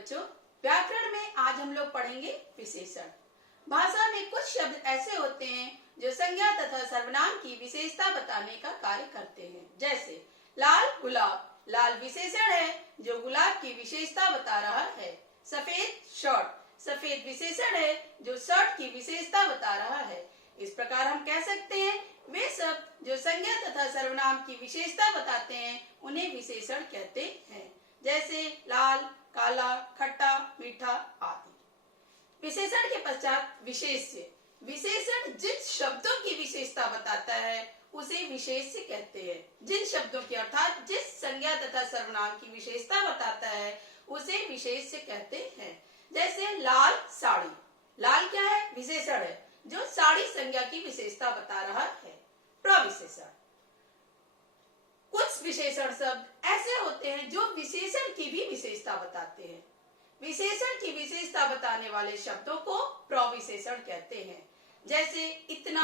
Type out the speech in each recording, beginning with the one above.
बच्चों, व्याकरण में आज हम लोग पढ़ेंगे विशेषण। भाषा में कुछ शब्द ऐसे होते हैं जो संज्ञा तथा सर्वनाम की विशेषता बताने का कार्य करते हैं। जैसे लाल गुलाब, लाल विशेषण है जो गुलाब की विशेषता बता रहा है। सफेद शर्ट, सफेद विशेषण है जो शर्ट की विशेषता बता रहा है। इस प्रकार हम कह सकते हैं वे शब्द जो संज्ञा तथा सर्वनाम की विशेषता बताते हैं उन्हें विशेषण कहते हैं। जैसे लाल, काला, खट्टा, मीठा आदि। विशेषण के पश्चात विशेष्य। विशेषण जिन शब्दों की विशेषता बताता है उसे विशेष्य कहते हैं। जिन शब्दों की अर्थात जिस संज्ञा तथा सर्वनाम की विशेषता बताता है उसे विशेष्य कहते हैं। जैसे लाल साड़ी, लाल क्या है? विशेषण है जो साड़ी संज्ञा की विशेषता बता रहा है। प्रविशेषण, कुछ विशेषण शब्द ऐसे होते हैं जो विशेषण की भी विशेषता बताते हैं। विशेषण की विशेषता बताने वाले शब्दों को प्रविशेषण कहते हैं। जैसे इतना,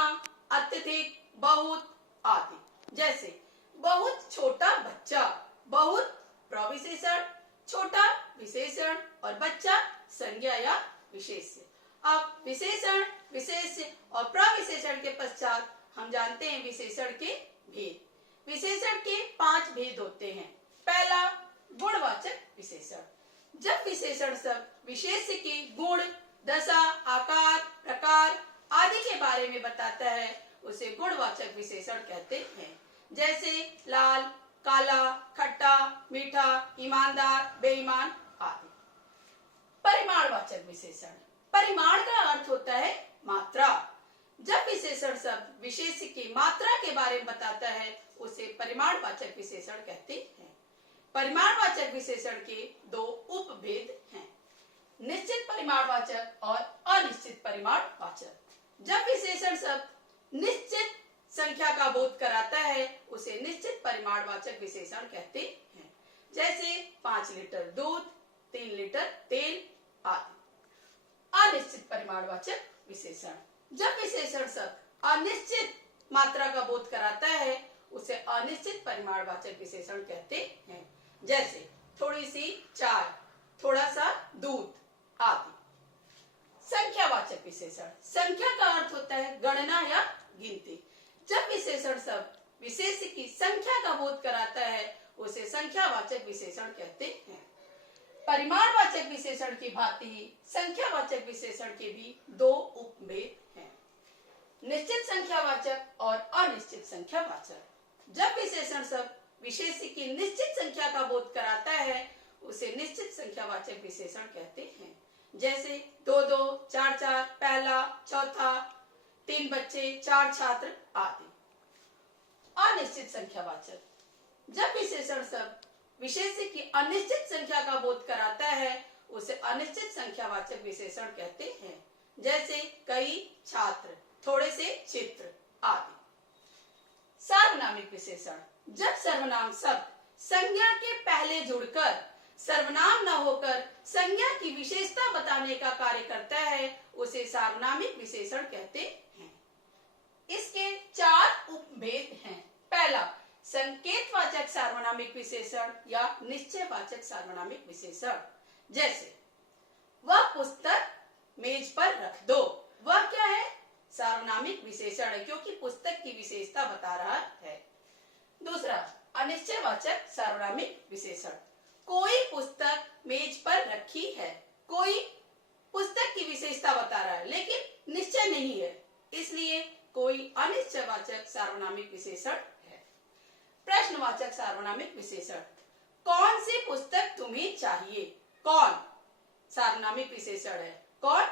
अत्यधिक, बहुत आदि। जैसे बहुत छोटा बच्चा, बहुत प्रविशेषण, छोटा विशेषण और बच्चा संज्ञा या विशेष्य। अब विशेषण, विशेष्य और प्रविशेषण के पश्चात हम जानते हैं विशेषण के भेद। विशेषण के 5 भेद होते हैं। पहला, गुणवाचक विशेषण। जब विशेषण शब्द विशेष्य के गुण, दशा, आकार, प्रकार आदि के बारे में बताता है उसे गुणवाचक विशेषण कहते हैं। जैसे लाल, काला, खट्टा, मीठा, ईमानदार, बेईमान आदि। परिमाणवाचक विशेषण। परिमाण का अर्थ होता है मात्रा। जब विशेषण शब्द विशेष्य की मात्रा के बारे में बताता है उसे परिमाणवाचक विशेषण कहते हैं। परिमाणवाचक विशेषण के 2 उपभेद हैं, निश्चित परिमाणवाचक और अनिश्चित परिमाणवाचक। जब विशेषण शब्द निश्चित संख्या का बोध कराता है उसे निश्चित परिमाणवाचक विशेषण कहते हैं। जैसे 5 लीटर दूध, 3 लीटर तेल आदि। अनिश्चित परिमाणवाचक विशेषण। जब विशेषण शब्द अनिश्चित मात्रा का बोध कराता है उसे अनिश्चित परिमाणवाचक विशेषण कहते हैं। जैसे थोड़ी सी चाय, थोड़ा सा दूध आदि। संख्यावाचक विशेषण। संख्या का अर्थ होता है गणना या गिनती। जब विशेषण शब्द विशेष्य की संख्या का बोध कराता है उसे संख्यावाचक विशेषण कहते हैं। परिमाणवाचक विशेषण की भांति ही संख्यावाचक विशेषण के भी 2 उपभेद हैं, निश्चित संख्यावाचक और अनिश्चित संख्यावाचक। जब विशेषण शब्द विशेष्य की निश्चित संख्या का बोध कराता है उसे निश्चित संख्यावाचक विशेषण कहते हैं। जैसे 2-2, 4-4, पहला, चौथा, 3 बच्चे, 4 छात्र आदि। अनिश्चित संख्यावाचक। जब विशेषण शब्द विशेष्य की अनिश्चित संख्या का बोध कराता है उसे अनिश्चित संख्यावाचक विशेषण कहते हैं। जैसे कई छात्र, थोड़े से चित्र आदि। सार्वनामिक विशेषण। जब सर्वनाम शब्द संज्ञा के पहले जुड़कर सर्वनाम न होकर संज्ञा की विशेषता बताने का कार्य करता है उसे सार्वनामिक विशेषण कहते हैं। इसके 4 उपभेद हैं। पहला, संकेतवाचक सार्वनामिक विशेषण या निश्चयवाचक सार्वनामिक विशेषण। जैसे वह पुस्तक मेज पर रख दो। वह क्या है? सार्वनामिक विशेषण है क्योंकि पुस्तक की विशेषता बता रहा है। दूसरा, अनिश्चयवाचक सार्वनामिक विशेषण। कोई पुस्तक मेज पर रखी है। कोई पुस्तक की विशेषता बता रहा है लेकिन निश्चय नहीं है, इसलिए कोई अनिश्चयवाचक सार्वनामिक विशेषण है। प्रश्नवाचक सार्वनामिक विशेषण। कौन सी पुस्तक तुम्हें चाहिए? कौन सार्वनामिक विशेषण है। कौन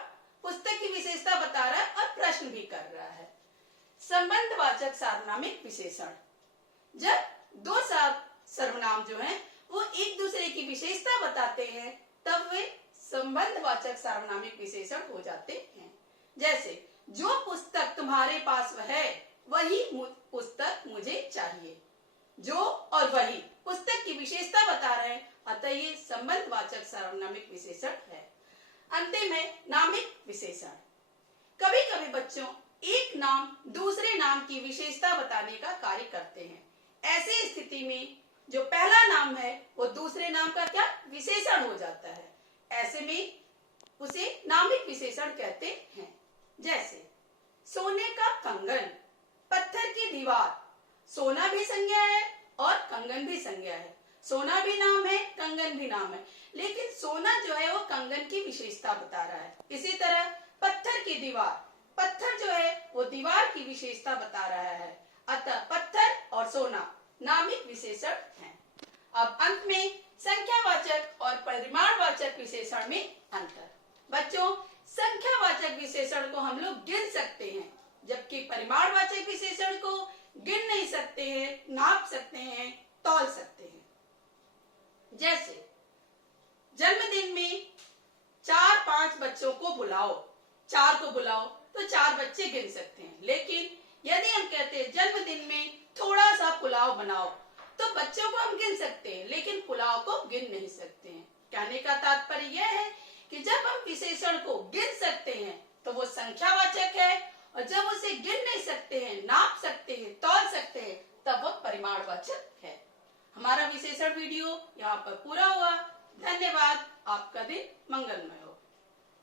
पुस्तक की विशेषता बता रहा है और प्रश्न भी कर रहा है। संबंधवाचक सार्वनामिक विशेषण। जब 2 सर्वनाम जो हैं वो एक दूसरे की विशेषता बताते हैं तब वे संबंधवाचक सार्वनामिक विशेषण हो जाते हैं। जैसे जो पुस्तक तुम्हारे पास है वही पुस्तक मुझे चाहिए। जो और वही पुस्तक की विशेषता बता रहे हैं, अतः ये संबंधवाचक सार्वनामिक विशेषण है। अंतिम है नामिक विशेषण। कभी कभी बच्चों एक नाम दूसरे नाम की विशेषता बताने का कार्य करते हैं। ऐसी स्थिति में जो पहला नाम है वो दूसरे नाम का क्या? विशेषण हो जाता है। ऐसे में उसे नामिक विशेषण कहते हैं। जैसे सोने का कंगन, पत्थर की दीवार। सोना भी संज्ञा है और कंगन भी संज्ञा है। सोना भी नाम है, कंगन भी नाम है, लेकिन सोना जो है वो कंगन की विशेषता बता रहा है। इसी तरह पत्थर की दीवार, पत्थर जो है वो दीवार की विशेषता बता रहा है। अतः पत्थर और सोना नामिक विशेषण हैं। अब अंत में संख्यावाचक और परिमाणवाचक विशेषण में अंतर। बच्चों, संख्यावाचक विशेषण को हम लोग गिन सकते हैं, जबकि परिमाणवाचक विशेषण को गिन नहीं सकते हैं, नाप सकते हैं, तौल सकते हैं। जैसे जन्मदिन में 4-5 बच्चों को बुलाओ, 4 को बुलाओ तो 4 बच्चे गिन सकते हैं। लेकिन यदि हम कहते हैं जन्मदिन में थोड़ा सा पुलाव बनाओ, तो बच्चों को हम गिन सकते हैं, लेकिन पुलाव को गिन नहीं सकते हैं। कहने का तात्पर्य यह है कि जब हम विशेषण को गिन सकते हैं तो वो संख्यावाचक है, और जब उसे गिन नहीं सकते हैं, नाप सकते हैं, तौल सकते हैं, तब वो परिमाणवाचक है। हमारा विशेषण वीडियो यहाँ पर पूरा हुआ। धन्यवाद। आपका दिन मंगलमय हो।